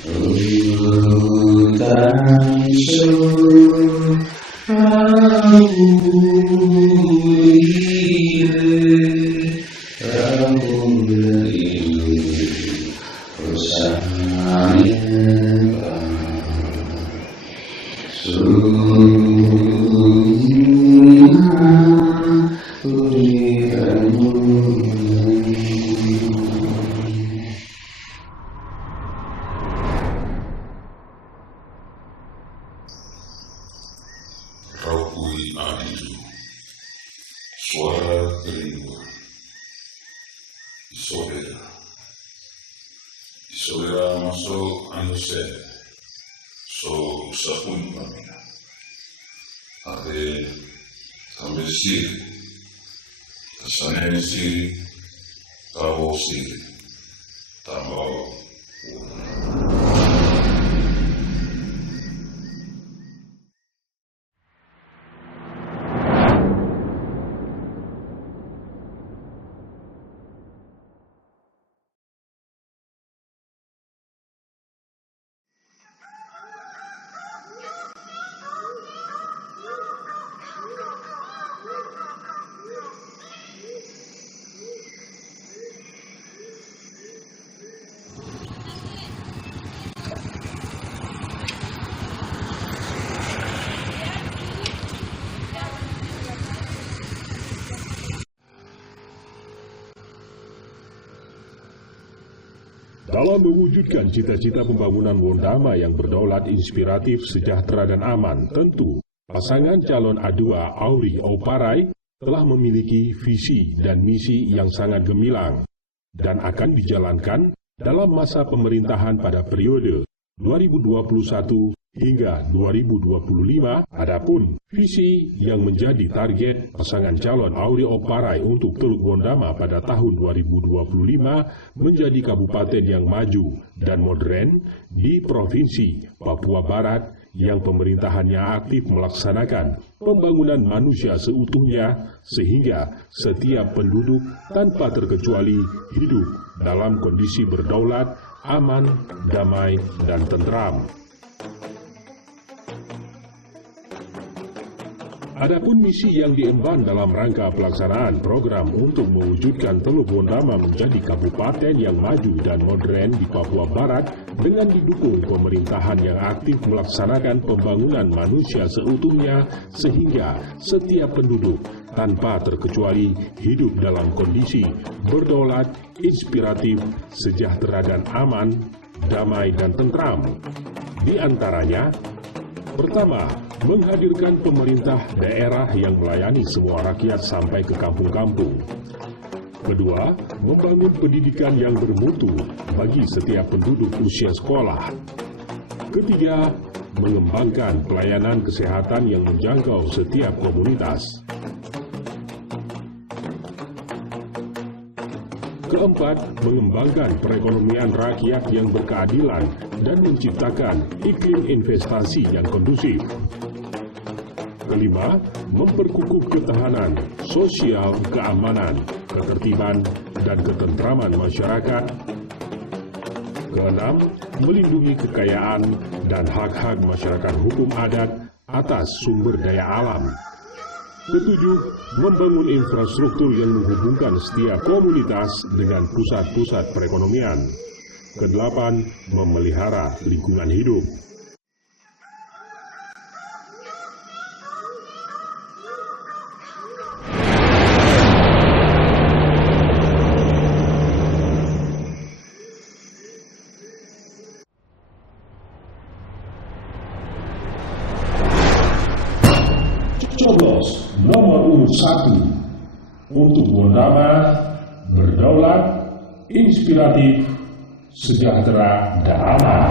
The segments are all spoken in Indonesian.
Hutan Raukui Aditu, suara kerinduan, Isobera masuk anuse, so usapun pamina, ade sambil siri, kesannya siri, kabo siri, tambah Dalam mewujudkan cita-cita pembangunan Wondama yang berdaulat, inspiratif, sejahtera dan aman, tentu pasangan calon A2 Auri Oparai telah memiliki visi dan misi yang sangat gemilang dan akan dijalankan dalam masa pemerintahan pada periode 2021 hingga 2025. Adapun visi yang menjadi target pasangan calon Auri Oparai untuk Teluk Wondama pada tahun 2025 menjadi kabupaten yang maju dan modern di Provinsi Papua Barat yang pemerintahannya aktif melaksanakan pembangunan manusia seutuhnya sehingga setiap penduduk tanpa terkecuali hidup dalam kondisi berdaulat, aman, damai, dan tentram. Adapun misi yang diemban dalam rangka pelaksanaan program untuk mewujudkan Teluk Wondama menjadi kabupaten yang maju dan modern di Papua Barat dengan didukung pemerintahan yang aktif melaksanakan pembangunan manusia seutuhnya sehingga setiap penduduk tanpa terkecuali hidup dalam kondisi berdaulat, inspiratif, sejahtera dan aman, damai dan tentram. Di antaranya, pertama, menghadirkan pemerintah daerah yang melayani semua rakyat sampai ke kampung-kampung. Kedua, membangun pendidikan yang bermutu bagi setiap penduduk usia sekolah. Ketiga, mengembangkan pelayanan kesehatan yang menjangkau setiap komunitas. Keempat, mengembangkan perekonomian rakyat yang berkeadilan dan menciptakan iklim investasi yang kondusif. Kelima, memperkukuh ketahanan, sosial, keamanan, ketertiban, dan ketentraman masyarakat. Keenam, melindungi kekayaan dan hak-hak masyarakat hukum adat atas sumber daya alam. Ketujuh, membangun infrastruktur yang menghubungkan setiap komunitas dengan pusat-pusat perekonomian. Kedelapan, memelihara lingkungan hidup. Coblos nomor urut 1 untuk Wondama berdaulat, inspiratif, sejahtera, dan aman.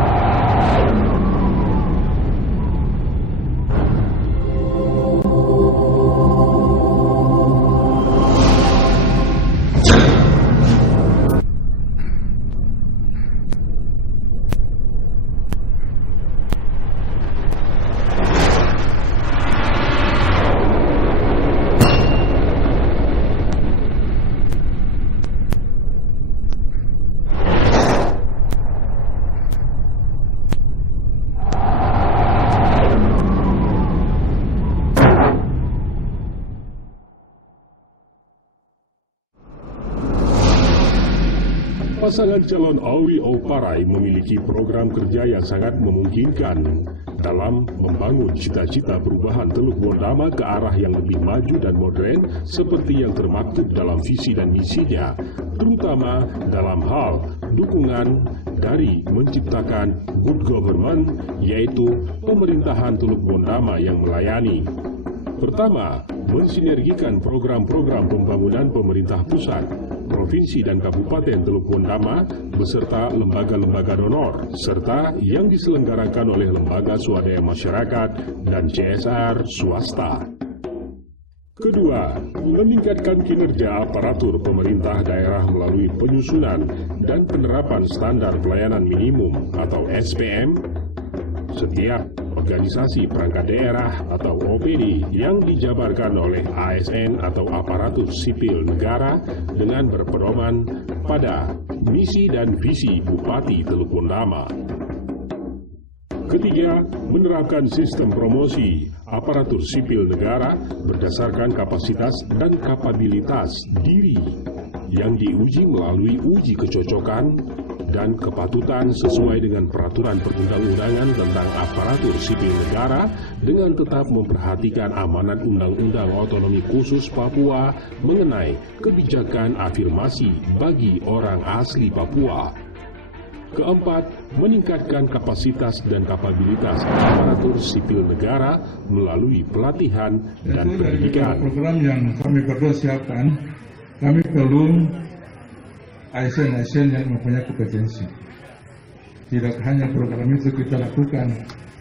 Pasangan calon Aurie Oparai memiliki program kerja yang sangat memungkinkan dalam membangun cita-cita perubahan Teluk Bondama ke arah yang lebih maju dan modern seperti yang termaktub dalam visi dan misinya, terutama dalam hal dukungan dari menciptakan good government, yaitu pemerintahan Teluk Bondama yang melayani. Pertama, mensinergikan program-program pembangunan pemerintah pusat, provinsi dan kabupaten Teluk Bondama beserta lembaga-lembaga donor serta yang diselenggarakan oleh lembaga swadaya masyarakat dan CSR swasta. Kedua, meningkatkan kinerja aparatur pemerintah daerah melalui penyusunan dan penerapan standar pelayanan minimum atau SPM. Setiap organisasi perangkat daerah atau OPD yang dijabarkan oleh ASN atau aparatur sipil negara dengan berpedoman pada misi dan visi Bupati Teluk Bondama. Ketiga, menerapkan sistem promosi aparatur sipil negara berdasarkan kapasitas dan kapabilitas diri yang diuji melalui uji kecocokan dan kepatutan sesuai dengan peraturan perundang-undangan tentang aparatur sipil negara dengan tetap memperhatikan amanat Undang-Undang Otonomi Khusus Papua mengenai kebijakan afirmasi bagi orang asli Papua. Keempat, meningkatkan kapasitas dan kapabilitas aparatur sipil negara melalui pelatihan dan pendidikan. Program yang kami berdua siapkan, kami perlu ASN yang mempunyai kompetensi. Tidak hanya program itu kita lakukan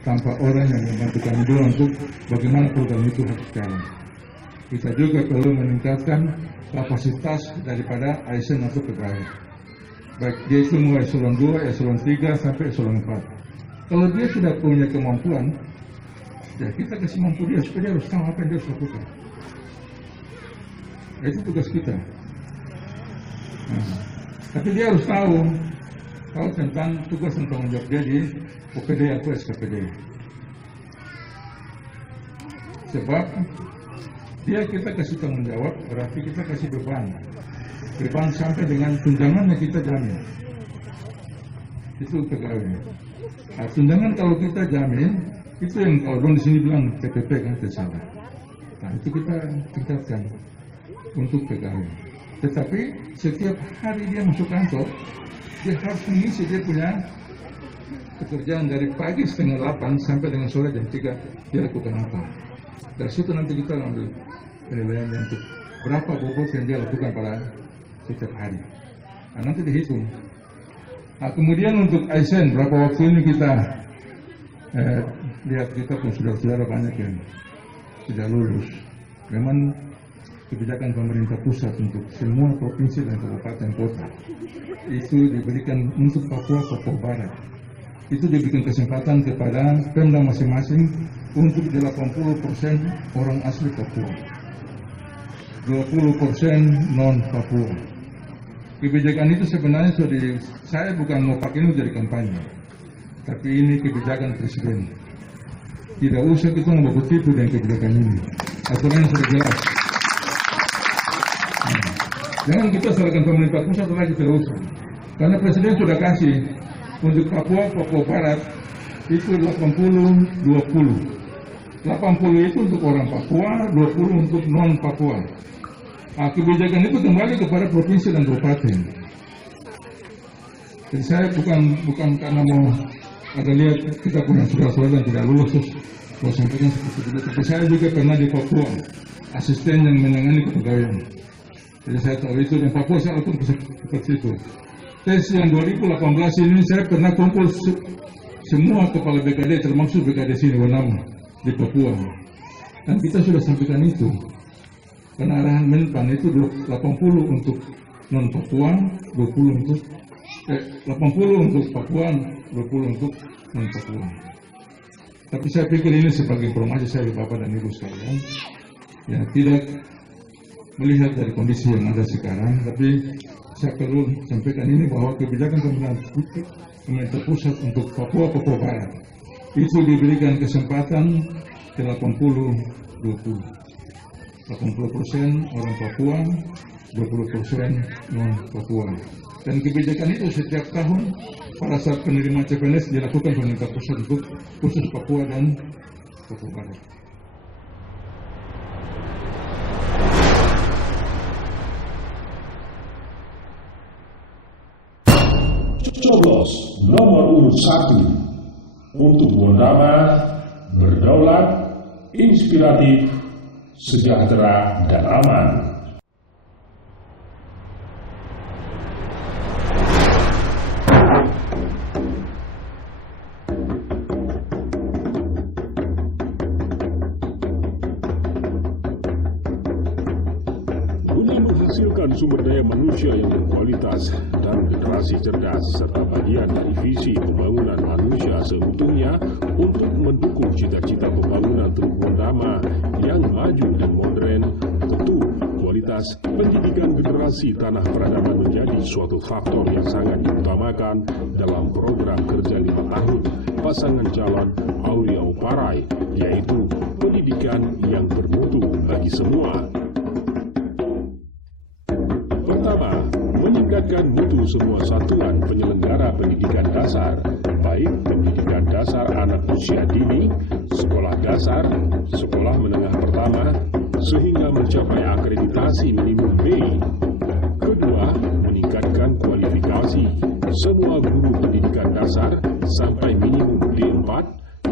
tanpa orang yang membantu kami dulu untuk bagaimana program itu harus jalan. Kita juga perlu meningkatkan kapasitas daripada ASN atau pegawai. Baik dia itu mulai eselon 2, eselon 3 sampai eselon 4. Kalau dia sudah punya kemampuan, ya kita kasih mampu dia supaya dia harus tahu apa yang dia harus lakukan. Itu tugas kita. Tapi dia harus tahu tentang tugas dan tanggung jawab dia di OPD atau SKPD. Sebab dia kita kasih tanggung jawab, berarti kita kasih beban sampai dengan tunjangan yang kita jamin. Itu pegawai. Nah, tunjangan kalau kita jamin, itu yang kalau di sini bilang TPP kan tersalah. Nah, itu kita tingkatkan untuk pegawai. Tetapi setiap hari dia masuk kantor, dia harus mengisi dia punya pekerjaan dari pagi 7:30 sampai dengan sore jam 3 dia lakukan apa. Dari situ nanti kita ambil penilaian untuk berapa bobot yang dia lakukan pada setiap hari. Nah, nanti dihitung. Nah, kemudian untuk ASN berapa waktu ini kita lihat kita pun saudara-saudara banyak yang tidak lulus. Memang kebijakan pemerintah pusat untuk semua provinsi dan kabupaten kota itu diberikan untuk Papua Barat. Itu diberikan kesempatan kepada Pemda masing-masing untuk 80% orang asli Papua, 20% non Papua. Kebijakan itu sebenarnya saya bukan mau pakai ini dari kampanye, tapi ini kebijakan presiden. Tidak usah kita membuat tipu dengan kebijakan ini. Aturannya sudah jelas. Jangan kita salahkan pemerintah pusat lagi terus. Karena presiden sudah kasih untuk Papua Barat itu 80-20. 80 itu untuk orang Papua, 20 untuk non Papua. Nah, kebijakan itu kembali kepada provinsi dan kabupaten. Jadi saya bukan karena mau ada lihat kita punya saudara-saudara yang tidak lulus terus mau sampaikan seperti itu. Tapi saya juga pernah di Papua asisten yang menangani kepegawaian. Jadi saya tahu itu dan Papua saya atur seperti itu. Tes yang 2018 ini saya pernah kumpul semua kepala BKD termasuk BKD sini Bondama di Papua. Dan kita sudah sampaikan itu. Karena arahan Menpan itu 80 untuk non Papua, 80 untuk Papua, 20 untuk non Papua. Tapi saya pikir ini sebagai informasi saya Bapak dan Ibu sekalian, ya tidak melihat dari kondisi yang ada sekarang, tapi saya perlu sampaikan ini bahwa kebijakan pemerintah pusat untuk Papua Barat itu diberikan kesempatan ke 80-20. 80% orang Papua, 20% non Papua. Dan kebijakan itu setiap tahun pada saat penerimaan CPNS dilakukan pemerintah pusat untuk khusus Papua dan Papua Barat. Coblos nomor urut 1 untuk Bondama, berdaulat, inspiratif, sejahtera, dan aman. Menghasilkan sumber daya manusia yang berkualitas dan generasi cerdas serta bagian dari visi pembangunan manusia seutuhnya untuk mendukung cita-cita pembangunan Teluk Bondama yang maju dan modern. Tentu kualitas pendidikan generasi tanah peradaban menjadi suatu faktor yang sangat diutamakan dalam program kerja 5 tahun pasangan calon Auri Oparai, yaitu pendidikan yang bermutu bagi semua. Pertama, meningkatkan mutu semua satuan penyelenggara pendidikan dasar, baik pendidikan dasar anak usia dini, sekolah dasar, sekolah menengah pertama, sehingga mencapai akreditasi minimum B. Kedua, meningkatkan kualifikasi semua guru pendidikan dasar sampai minimum D4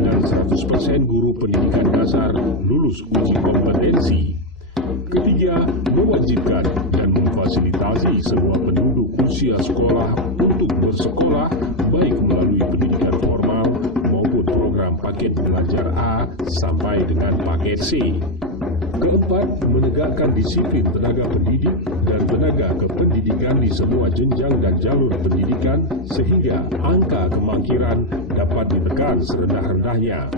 dan 100% guru pendidikan dasar lulus uji kompetensi. Ketiga, mewajibkan dan memfasilitasi semua penduduk usia sekolah untuk bersekolah baik melalui pendidikan formal maupun program paket belajar A sampai dengan paket C. Keempat, menegakkan disiplin tenaga pendidik dan tenaga kependidikan di semua jenjang dan jalur pendidikan sehingga angka kemangkiran dapat ditekan serendah-rendahnya.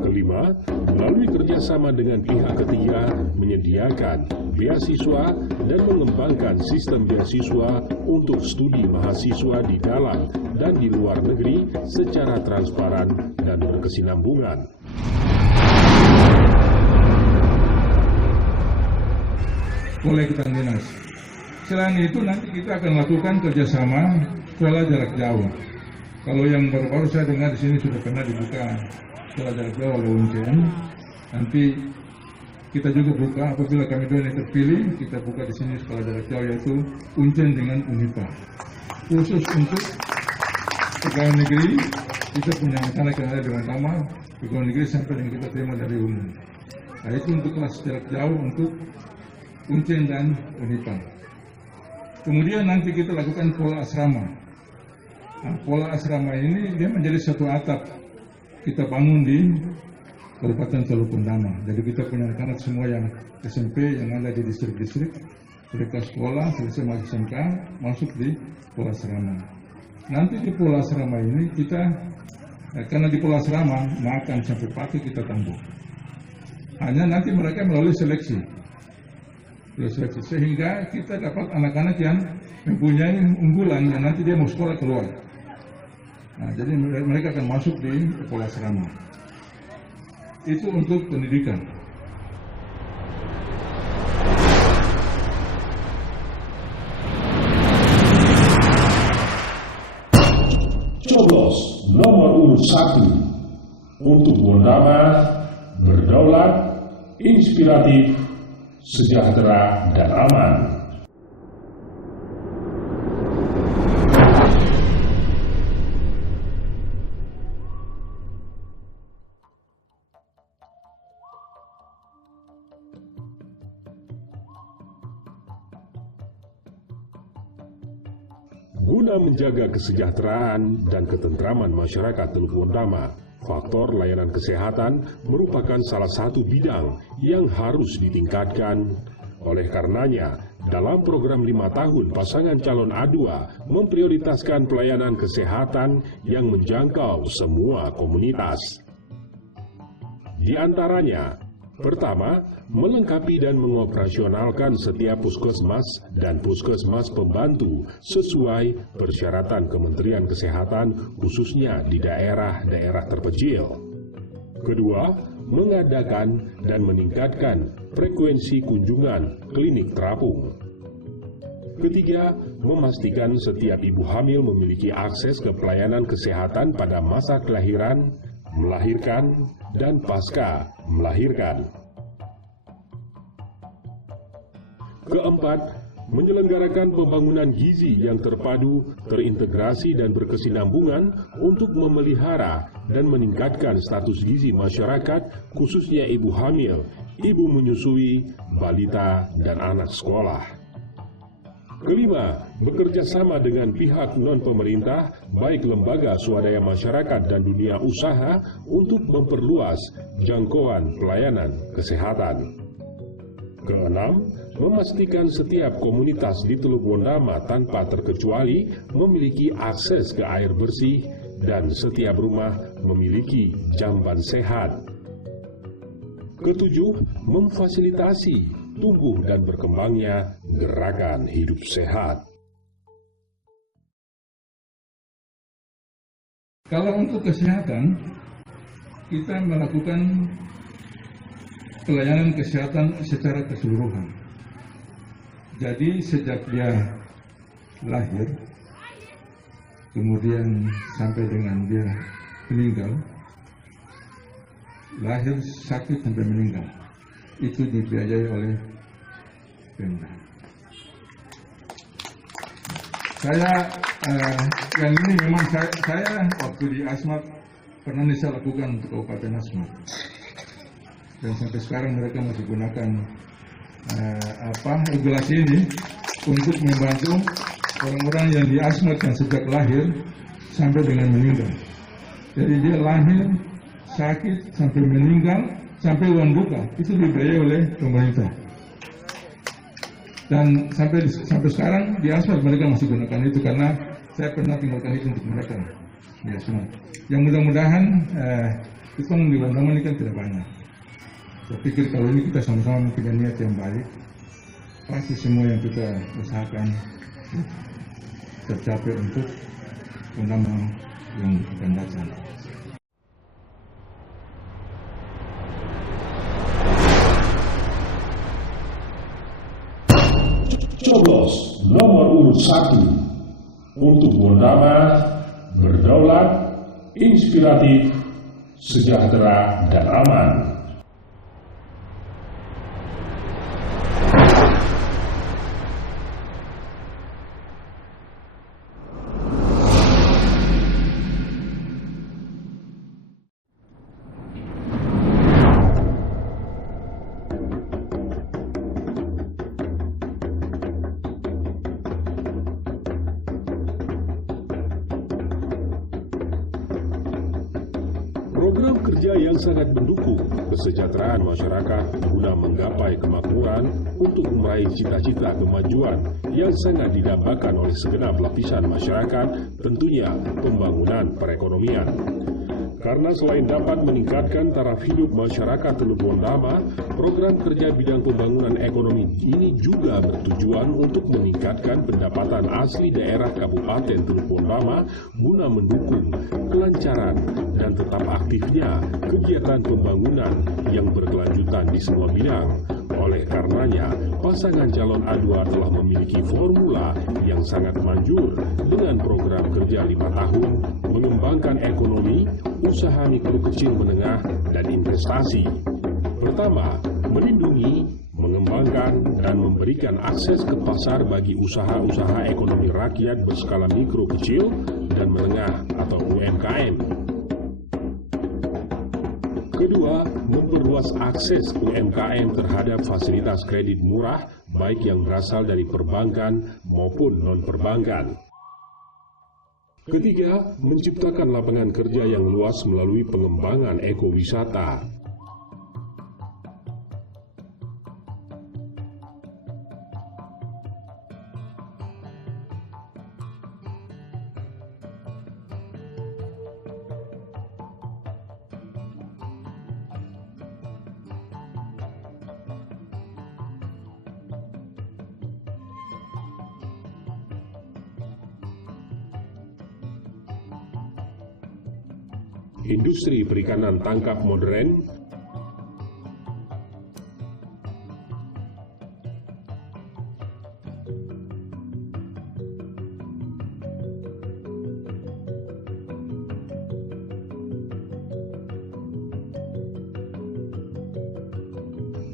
Kelima, melalui kerjasama dengan pihak ketiga menyediakan beasiswa dan mengembangkan sistem beasiswa untuk studi mahasiswa di dalam dan di luar negeri secara transparan dan berkesinambungan. Oleh kita dinas. Selain itu nanti kita akan lakukan kerjasama sekolah jarak jauh. Kalau yang baru-baru saya dengar di sini sudah pernah dibuka sekolah jarak jauh oleh Uncen. Nanti kita juga buka apabila kami dua yang terpilih, kita buka di sini sekolah jarak jauh yaitu Uncen dengan Unipa. Khusus untuk pegawai negeri, kita punya anak-anak yang ada dengan nama pegawai negeri sampai yang kita terima dari umum. Nah itu untuk kelas jarak jauh untuk Uncen dan Unipa. Kemudian nanti kita lakukan pola asrama. Nah, pola asrama ini dia menjadi satu atap kita bangun di Kabupaten Teluk Bondama. Jadi kita punya anak-anak semua yang SMP yang ada di distrik-distrik, mereka sekolah selesai masuk SMK masuk di pola asrama. Nanti di pola asrama ini kita karena di pola asrama makan sampai pagi kita tanggung. Hanya nanti mereka melalui seleksi sehingga kita dapat anak-anak yang mempunyai unggulan yang nanti dia mau sekolah keluar. Nah, jadi mereka akan masuk di pola asrama. Itu untuk pendidikan. Coblos nomor urut 1 untuk Bondama, berdaulat, inspiratif, sejahtera, dan aman. Guna menjaga kesejahteraan dan ketentraman masyarakat Teluk Bondama, faktor layanan kesehatan merupakan salah satu bidang yang harus ditingkatkan. Oleh karenanya, dalam program 5 tahun pasangan calon A2 memprioritaskan pelayanan kesehatan yang menjangkau semua komunitas. Di antaranya, pertama, melengkapi dan mengoperasionalkan setiap puskesmas dan puskesmas pembantu sesuai persyaratan Kementerian Kesehatan khususnya di daerah-daerah terpencil. Kedua, mengadakan dan meningkatkan frekuensi kunjungan klinik terapung. Ketiga, memastikan setiap ibu hamil memiliki akses ke pelayanan kesehatan pada masa kelahiran, melahirkan, dan pasca melahirkan. Keempat, menyelenggarakan pembangunan gizi yang terpadu, terintegrasi dan berkesinambungan untuk memelihara dan meningkatkan status gizi masyarakat, khususnya ibu hamil, ibu menyusui, balita, dan anak sekolah. Kelima, bekerja sama dengan pihak non-pemerintah, baik lembaga swadaya masyarakat dan dunia usaha untuk memperluas jangkauan pelayanan kesehatan. Keenam, memastikan setiap komunitas di Teluk Bondama tanpa terkecuali memiliki akses ke air bersih dan setiap rumah memiliki jamban sehat. Ketujuh, memfasilitasi tumbuh dan berkembangnya gerakan hidup sehat. Kalau untuk kesehatan, kita melakukan pelayanan kesehatan secara keseluruhan. Jadi sejak dia lahir, kemudian sampai dengan dia meninggal, lahir sakit sampai meninggal, itu dibiayai oleh Pemda. Yang ini memang saya waktu di Asmat pernah saya lakukan untuk Kabupaten Asmat, dan sampai sekarang mereka masih gunakan regulasi ini untuk membantu orang-orang yang di Asmat yang sejak lahir sampai dengan meninggal. Jadi dia lahir sakit sampai meninggal, sampai uang buka itu dibiayai oleh pemerintah. Dan sampai sekarang di Asmat mereka masih gunakan itu, karena saya pernah tinggalkan itu untuk mereka di Asmat. Yang mudah-mudahan itu di Bondama ini kan tidak banyak. Saya pikir kalau ini kita sama-sama punya niat yang baik, pasti semua yang kita usahakan tercapai untuk Bondama yang akan datang. Coblos nomor urut 1 untuk Bondama berdaulat, inspiratif, sejahtera, dan aman. Program kerja yang sangat mendukung kesejahteraan masyarakat guna menggapai kemakmuran untuk meraih cita-cita kemajuan yang sangat didambakan oleh segenap lapisan masyarakat, tentunya pembangunan perekonomian. Karena selain dapat meningkatkan taraf hidup masyarakat Teluk Bondama, program kerja bidang pembangunan ekonomi ini juga bertujuan untuk meningkatkan pendapatan asli daerah Kabupaten Teluk Bondama guna mendukung kelancaran dan tetap aktifnya kegiatan pembangunan yang berkelanjutan di semua bidang. Oleh karenanya, pasangan calon A2 telah memiliki formula yang sangat manjur dengan program kerja 5 tahun, mengembangkan ekonomi, usaha mikro kecil menengah, dan investasi. Pertama, melindungi, mengembangkan, dan memberikan akses ke pasar bagi usaha-usaha ekonomi rakyat berskala mikro kecil dan menengah atau UMKM. Kedua, memperluas akses UMKM terhadap fasilitas kredit murah, baik yang berasal dari perbankan maupun non-perbankan. Ketiga, menciptakan lapangan kerja yang luas melalui pengembangan ekowisata. Industri perikanan tangkap modern,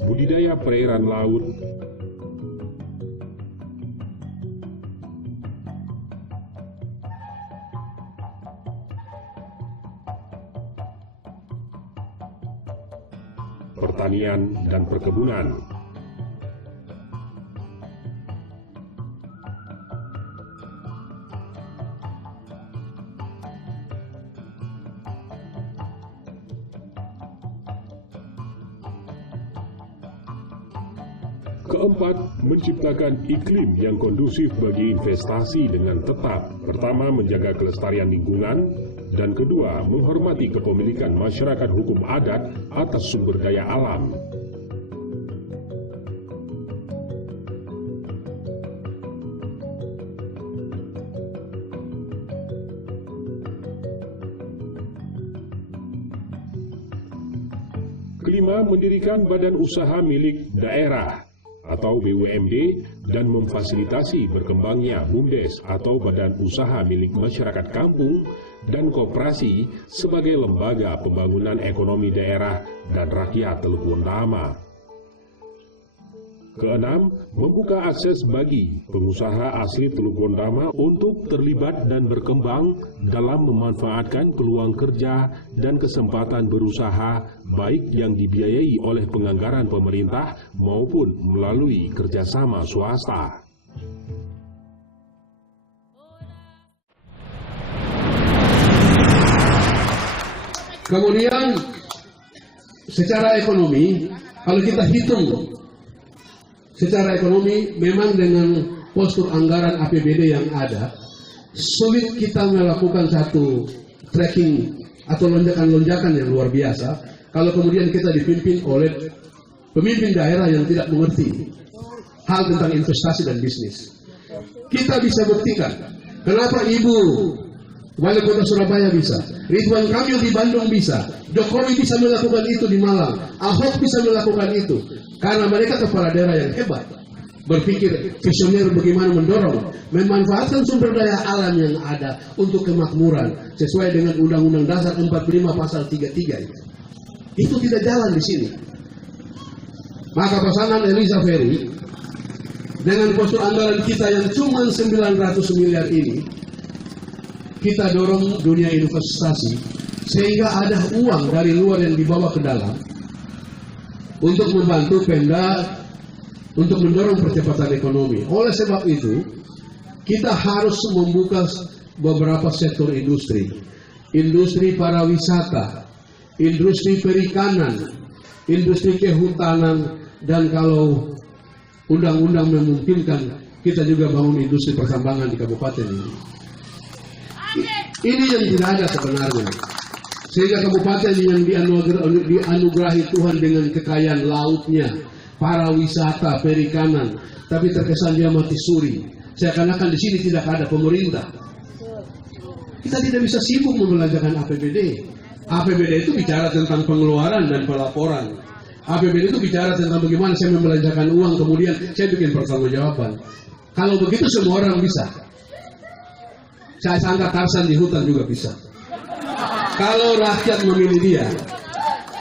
budidaya perairan laut, pertanian, dan perkebunan. Keempat, menciptakan iklim yang kondusif bagi investasi dengan tetap. Pertama, menjaga kelestarian lingkungan, dan kedua, menghormati kepemilikan masyarakat hukum adat atas sumber daya alam. Kelima, mendirikan badan usaha milik daerah atau BUMD dan memfasilitasi berkembangnya BUMDes atau badan usaha milik masyarakat kampung dan koperasi sebagai lembaga pembangunan ekonomi daerah dan rakyat Teluk Wondama. Keenam, membuka akses bagi pengusaha asli Teluk Wondama untuk terlibat dan berkembang dalam memanfaatkan peluang kerja dan kesempatan berusaha baik yang dibiayai oleh penganggaran pemerintah maupun melalui kerjasama swasta. Kemudian secara ekonomi, kalau kita hitung secara ekonomi, memang dengan postur anggaran APBD yang ada, sulit kita melakukan satu tracking atau lonjakan-lonjakan yang luar biasa kalau kemudian kita dipimpin oleh pemimpin daerah yang tidak mengerti hal tentang investasi dan bisnis. Kita bisa buktikan kenapa Ibu Wali Kota Surabaya bisa, Ridwan Kamil di Bandung bisa, Jokowi bisa melakukan itu di Malang, Ahok bisa melakukan itu, karena mereka kepala daerah yang hebat, berpikir visioner bagaimana mendorong, memanfaatkan sumber daya alam yang ada untuk kemakmuran, sesuai dengan Undang-Undang Dasar 45 Pasal 33 itu. Itu tidak jalan di sini. Maka pasangan Eliza Ferry, dengan postur anggaran kita yang cuma 900 miliar ini, kita dorong dunia investasi sehingga ada uang dari luar yang dibawa ke dalam untuk membantu Pemda untuk mendorong percepatan ekonomi. Oleh sebab itu, kita harus membuka beberapa sektor industri. Industri pariwisata, industri perikanan, industri kehutanan, dan kalau undang-undang memungkinkan, kita juga bangun industri pertambangan di kabupaten ini. Ini yang tidak ada sebenarnya. Sehingga kabupaten yang dianugerahi Tuhan dengan kekayaan lautnya, pariwisata, perikanan, tapi terkesan dia mati suri. Seakan-akan di sini tidak ada pemerintah. Kita tidak bisa sibuk membelanjakan APBD. APBD itu bicara tentang pengeluaran dan pelaporan. APBD itu bicara tentang bagaimana saya membelanjakan uang, kemudian saya bikin pertanggungjawaban. Kalau begitu semua orang bisa. Saya sangka Tarzan di hutan juga bisa. Kalau rakyat memilih dia.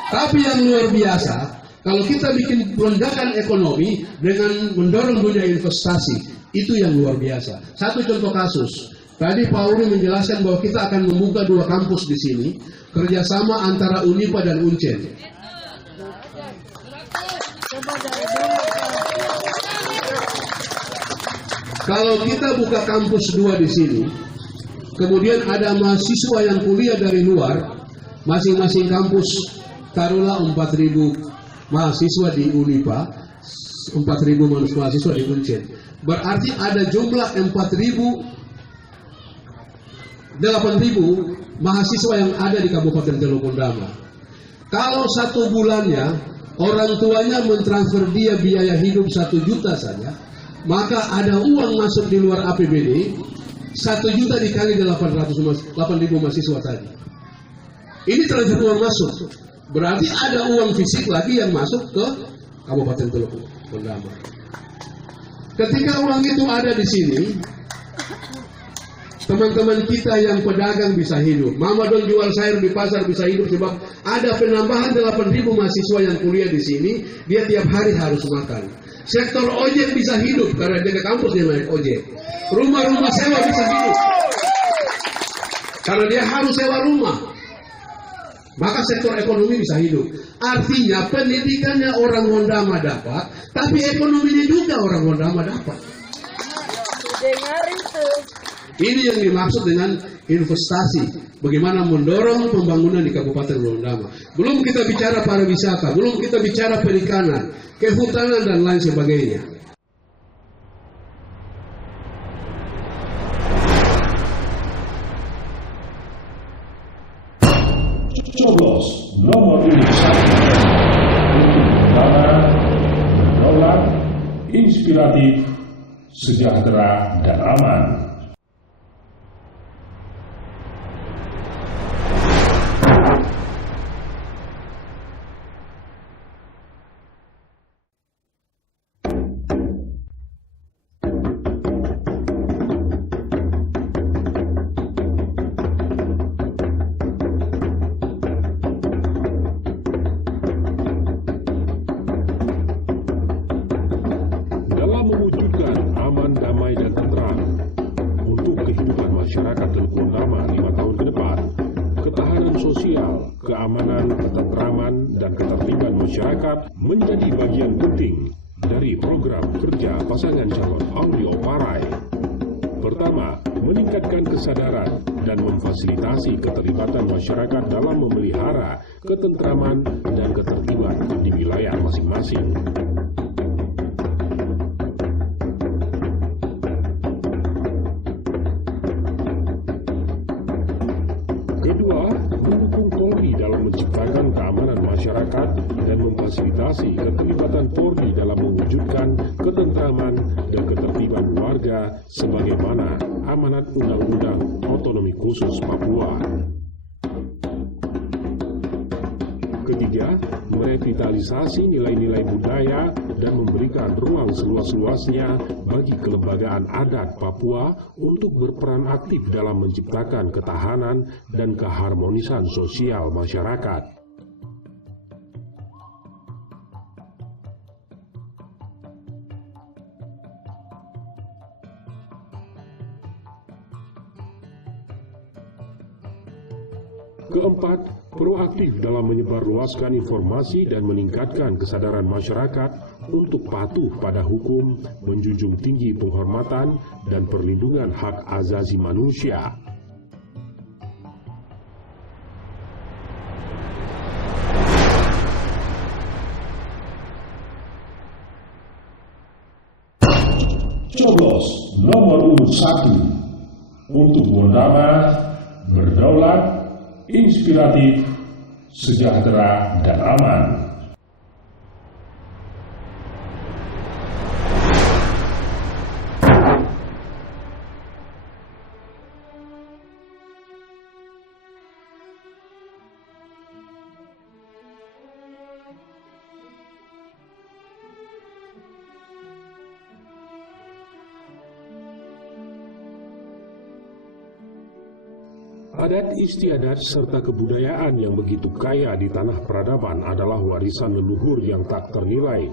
Tapi yang luar biasa, kalau kita bikin lonjakan ekonomi dengan mendorong dunia investasi, itu yang luar biasa. Satu contoh kasus. Tadi Pak Uri menjelaskan bahwa kita akan membuka 2 kampus di sini, kerjasama antara Unipa dan Uncen. Kalau kita buka kampus 2 di sini, kemudian ada mahasiswa yang kuliah dari luar, masing-masing kampus taruhlah 4.000 mahasiswa di Unipa, 4.000 mahasiswa di Uncen. Berarti ada jumlah 8.000 mahasiswa yang ada di Kabupaten Teluk Wondama. Kalau 1 bulannya orang tuanya mentransfer dia biaya hidup 1 juta saja, maka ada uang masuk di luar APBD 1 juta dikali 8.000 mahasiswa tadi. Ini transfer uang masuk. Berarti ada uang fisik lagi yang masuk ke Kabupaten Teluk Wondama. Ketika uang itu ada di sini, Teman-teman kita yang pedagang bisa hidup. Mama Don jual sayur di pasar bisa hidup sebab ada penambahan 8.000 mahasiswa yang kuliah di sini. Dia tiap hari harus makan. Sektor ojek bisa hidup karena dia ke kampus dia naik ojek. Rumah-rumah sewa bisa hidup karena dia harus sewa rumah. Maka sektor ekonomi bisa hidup. Artinya pendidikannya orang Wondama dapat, tapi ekonominya juga orang Wondama dapat. Dengar itu. Ini yang dimaksud dengan investasi. Bagaimana mendorong pembangunan di Kabupaten Wondama. Belum kita bicara pariwisata, belum kita bicara perikanan, kehutanan dan lain sebagainya. Coblos nomor urut 1 untuk Wondama, berdaulat, inspiratif, sejahtera, dan aman. Masyarakat Teluk Wondama 5 tahun ke depan, ketahanan sosial, keamanan, ketentraman, dan ketertiban masyarakat menjadi bagian penting dari program kerja pasangan calon Auri Oparai. Pertama, meningkatkan kesadaran dan memfasilitasi keterlibatan masyarakat dalam memelihara ketentraman dan ketertiban di wilayah masing-masing. Kedua, mendukung Polri dalam menciptakan keamanan masyarakat dan memfasilitasi keterlibatan Polri dalam mewujudkan ketentraman dan ketertiban warga sebagaimana amanat Undang-Undang Otonomi Khusus Papua. Ketiga, merevitalisasi nilai-nilai budaya dan memberikan ruang seluas-luasnya bagi kelembagaan adat Papua untuk berperan aktif dalam menciptakan ketahanan dan keharmonisan sosial masyarakat. Keempat, proaktif dalam menyebarluaskan informasi dan meningkatkan kesadaran masyarakat untuk patuh pada hukum, menjunjung tinggi penghormatan dan perlindungan hak asasi manusia. Coblos nomor urut 1 untuk Wondama, berdaulat, inspiratif, sejahtera, dan aman. Adat istiadat serta kebudayaan yang begitu kaya di tanah peradaban adalah warisan leluhur yang tak ternilai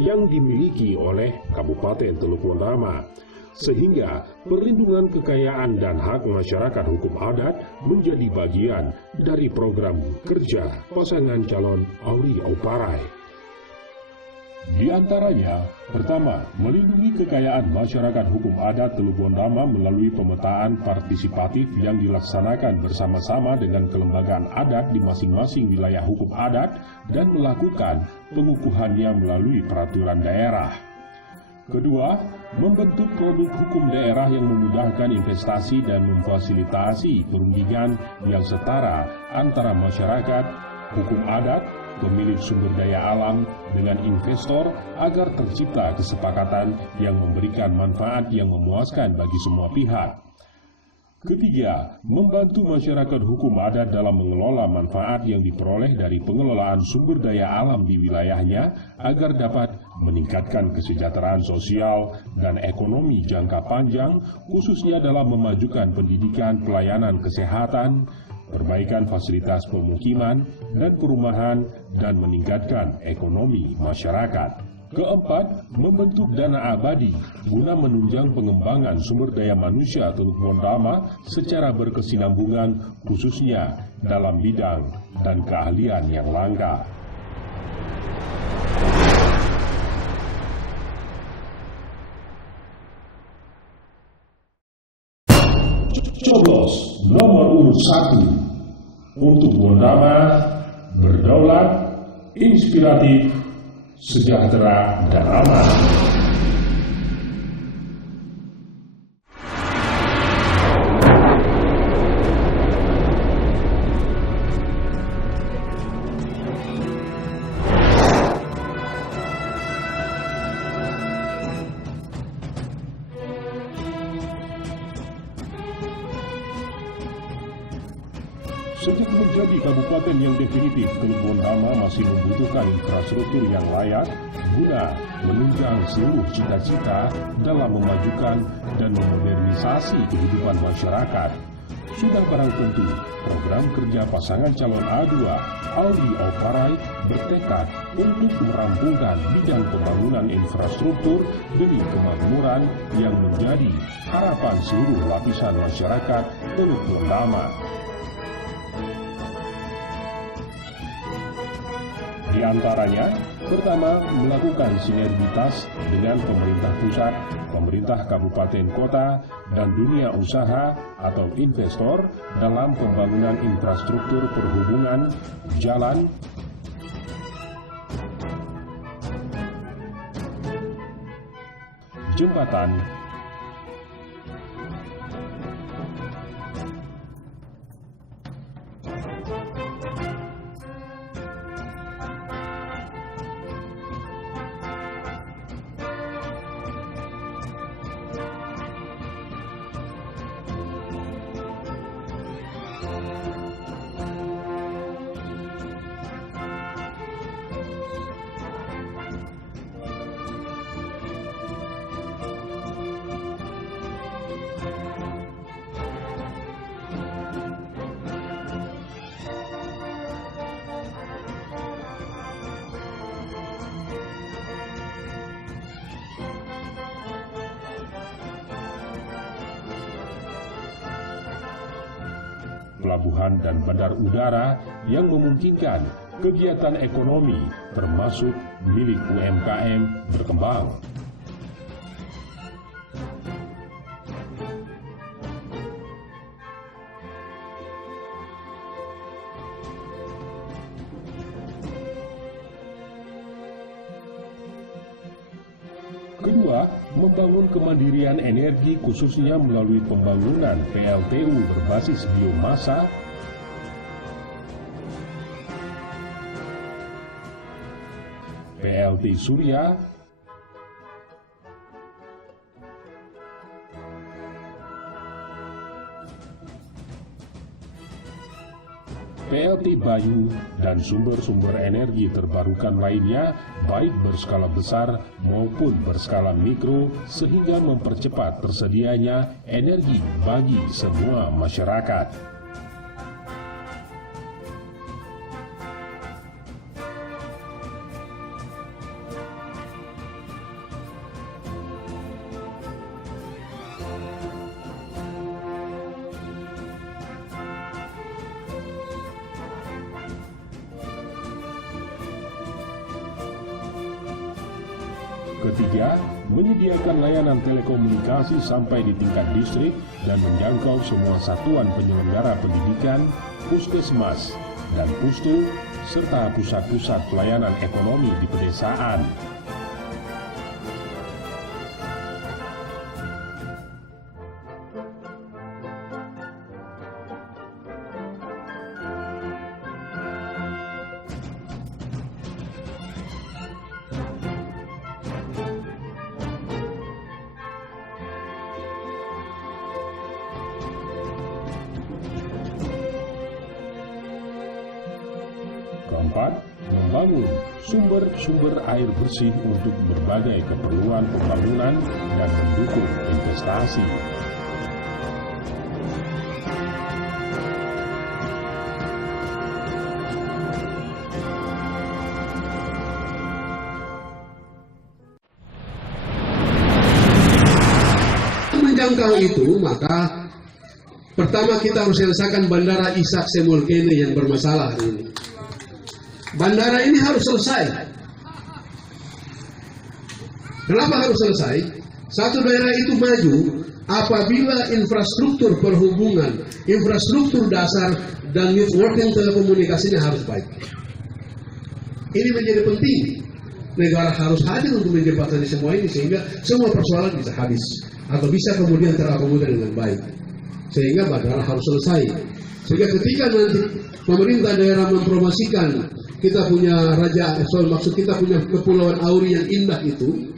yang dimiliki oleh Kabupaten Teluk Wondama, sehingga perlindungan kekayaan dan hak masyarakat hukum adat menjadi bagian dari program kerja pasangan calon Auri Oparai. Di antaranya, pertama, melindungi kekayaan masyarakat hukum adat Teluk Wondama melalui pemetaan partisipatif yang dilaksanakan bersama-sama dengan kelembagaan adat di masing-masing wilayah hukum adat dan melakukan pengukuhannya melalui peraturan daerah. Kedua, membentuk produk hukum daerah yang memudahkan investasi dan memfasilitasi perundingan yang setara antara masyarakat, hukum adat, pemilik sumber daya alam dengan investor agar tercipta kesepakatan yang memberikan manfaat yang memuaskan bagi semua pihak. Ketiga, membantu masyarakat hukum adat dalam mengelola manfaat yang diperoleh dari pengelolaan sumber daya alam di wilayahnya agar dapat meningkatkan kesejahteraan sosial dan ekonomi jangka panjang, khususnya dalam memajukan pendidikan, pelayanan kesehatan, perbaikan fasilitas pemukiman dan perumahan, dan meningkatkan ekonomi masyarakat. Keempat, membentuk dana abadi guna menunjang pengembangan sumber daya manusia Teluk Bondama secara berkesinambungan, khususnya dalam bidang dan keahlian yang langka. Coblos nomor urut 1 untuk Bondama berdaulat, inspiratif, sejahtera, dan aman. Sejak menjadi kabupaten yang definitif, Teluk Bondama masih membutuhkan infrastruktur yang layak guna menunjang seluruh cita-cita dalam memajukan dan memodernisasi kehidupan masyarakat. Sudah barang tentu, program kerja pasangan calon A2, Auri Oparai, bertekad untuk merampungkan bidang pembangunan infrastruktur demi kemakmuran yang menjadi harapan seluruh lapisan masyarakat Teluk Bondama. Di antaranya, pertama, melakukan sinergitas dengan pemerintah pusat, pemerintah kabupaten kota, dan dunia usaha atau investor dalam pembangunan infrastruktur perhubungan, jalan, jembatan, pelabuhan dan bandar udara yang memungkinkan kegiatan ekonomi termasuk milik UMKM berkembang. Kedua, membangun kemandirian energi khususnya melalui pembangunan PLTU berbasis biomasa, PLT Surya, PLT Bayu, dan sumber-sumber energi terbarukan lainnya baik berskala besar maupun berskala mikro sehingga mempercepat tersedianya energi bagi semua masyarakat. Ketiga, menyediakan layanan telekomunikasi sampai di tingkat distrik dan menjangkau semua satuan penyelenggara pendidikan, puskesmas, dan pustu, serta pusat-pusat pelayanan ekonomi di pedesaan. Keempat, membangun sumber-sumber air bersih untuk berbagai keperluan pembangunan dan mendukung investasi. Menjangkau itu, maka pertama kita harus selesaikan Bandara Ishak Samuel Kennedy yang bermasalah hari ini. Bandara ini harus selesai. Kenapa harus selesai? Satu daerah itu maju apabila infrastruktur perhubungan, infrastruktur dasar, dan networking telekomunikasinya harus baik. Ini menjadi penting. Negara harus hadir untuk menjembatani semua ini sehingga semua persoalan bisa habis atau bisa kemudian terakomodir dengan baik. Sehingga bandara harus selesai. Sehingga ketika nanti pemerintah daerah mempromosikan kita punya maksud kita punya Kepulauan Auri yang indah itu,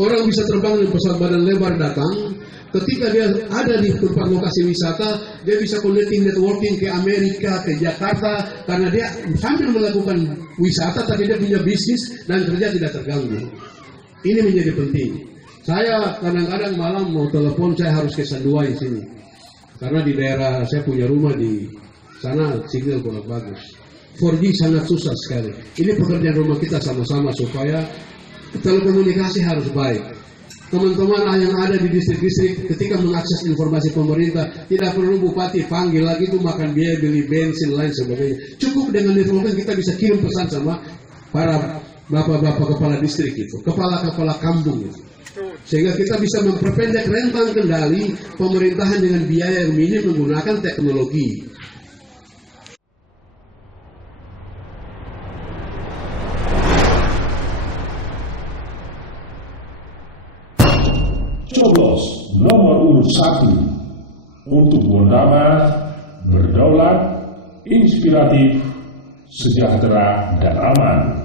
orang bisa terbang dengan pesawat badan lebar datang. Ketika dia ada di tempat lokasi wisata, dia bisa connecting networking ke Amerika, ke Jakarta, karena dia sambil melakukan wisata, tapi dia punya bisnis dan kerja tidak terganggu. Ini menjadi penting. Saya kadang-kadang malam mau telepon, saya harus ke Sandua di sini, karena di daerah saya punya rumah di sana signal kurang bagus. 4G sangat susah sekali. Ini pekerjaan rumah kita sama-sama supaya telekomunikasi harus baik. Teman-teman yang ada di distrik-distrik ketika mengakses informasi pemerintah tidak perlu bupati panggil lagi itu makan biaya beli bensin lain sebagainya. Cukup dengan networking kita bisa kirim pesan sama para bapak-bapak kepala distrik itu, kepala-kepala kampung itu. Sehingga kita bisa memperpendek rentang kendali pemerintahan dengan biaya yang minim menggunakan teknologi. Coblos nomor urut 1 untuk Bondama berdaulat, inspiratif, sejahtera, dan aman.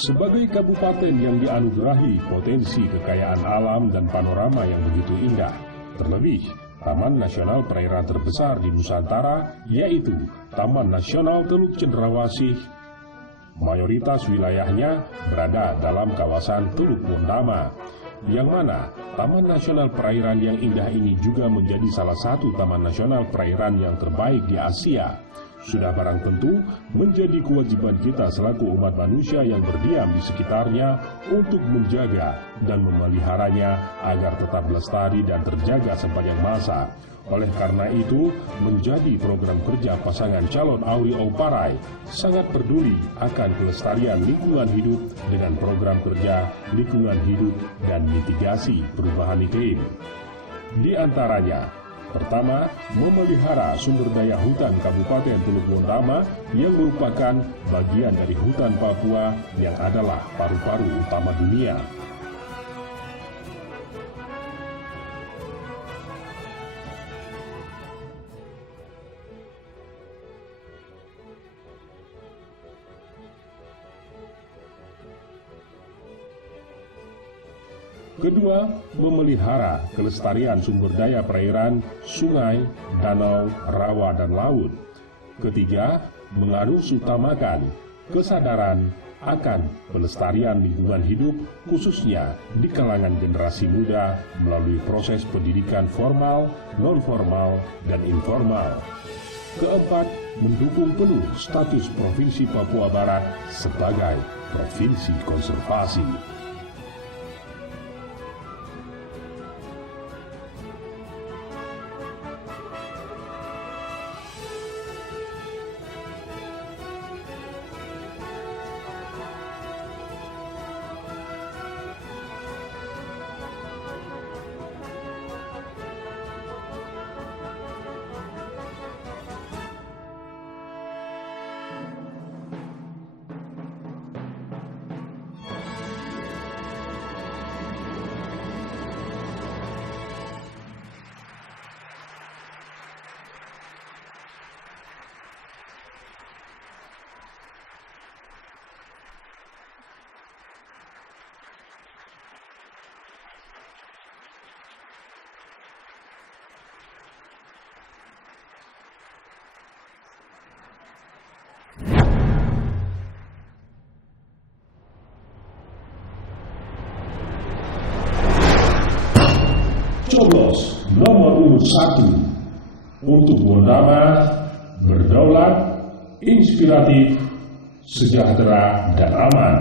Sebagai kabupaten yang dianugerahi potensi kekayaan alam dan panorama yang begitu indah, terlebih Taman Nasional Perairan terbesar di Nusantara, yaitu Taman Nasional Teluk Cendrawasih, mayoritas wilayahnya berada dalam kawasan Teluk Bondama, yang mana Taman Nasional Perairan yang indah ini juga menjadi salah satu taman nasional perairan yang terbaik di Asia. Sudah barang tentu menjadi kewajiban kita selaku umat manusia yang berdiam di sekitarnya untuk menjaga dan memeliharanya agar tetap lestari dan terjaga sepanjang masa. Oleh karena itu, menjadi program kerja pasangan calon Auri Auparai sangat peduli akan kelestarian lingkungan hidup dengan program kerja lingkungan hidup dan mitigasi perubahan iklim. Di antaranya, pertama, memelihara sumber daya hutan Kabupaten Teluk Bondama yang merupakan bagian dari hutan Papua yang adalah paru-paru utama dunia. Kedua, memelihara kelestarian sumber daya perairan, sungai, danau, rawa, dan laut. Ketiga, mengharusutamakan kesadaran akan pelestarian lingkungan hidup, khususnya di kalangan generasi muda melalui proses pendidikan formal, non-formal, dan informal. Keempat, mendukung penuh status Provinsi Papua Barat sebagai Provinsi Konservasi. Coblos nomor urut 1 untuk Bondama berdaulat, inspiratif, sejahtera, dan aman.